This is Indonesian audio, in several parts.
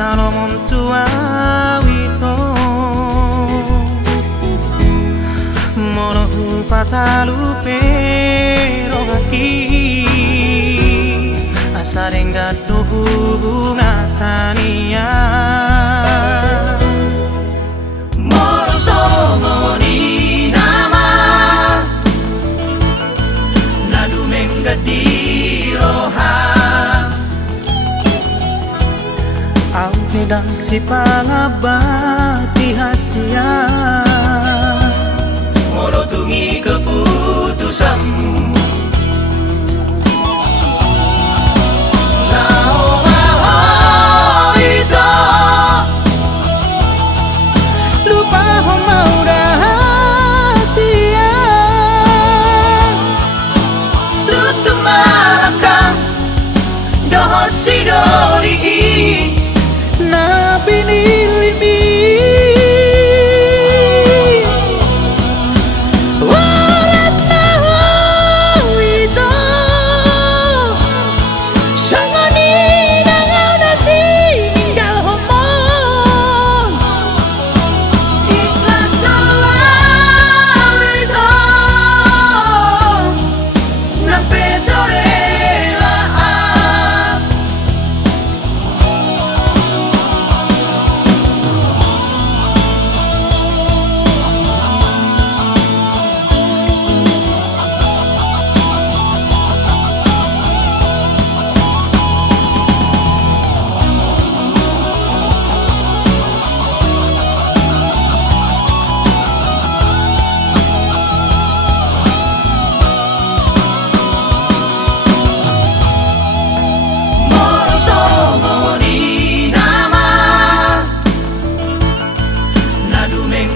Salomon tua wito mono patalu pero hati asareng gaduh hubungan tania moro somoni nama nadu menggadiroha au pedang si pangabati hasia moro tungi keputusanmu Sidori na binilimi oras na ito sangoni nangaw na tinggal homon ikhlas doang ito ng pesore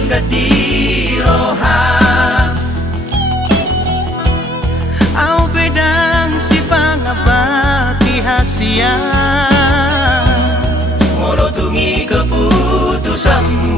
Gadiroha au pedang si pangabati hasia moro tungi keputusanmu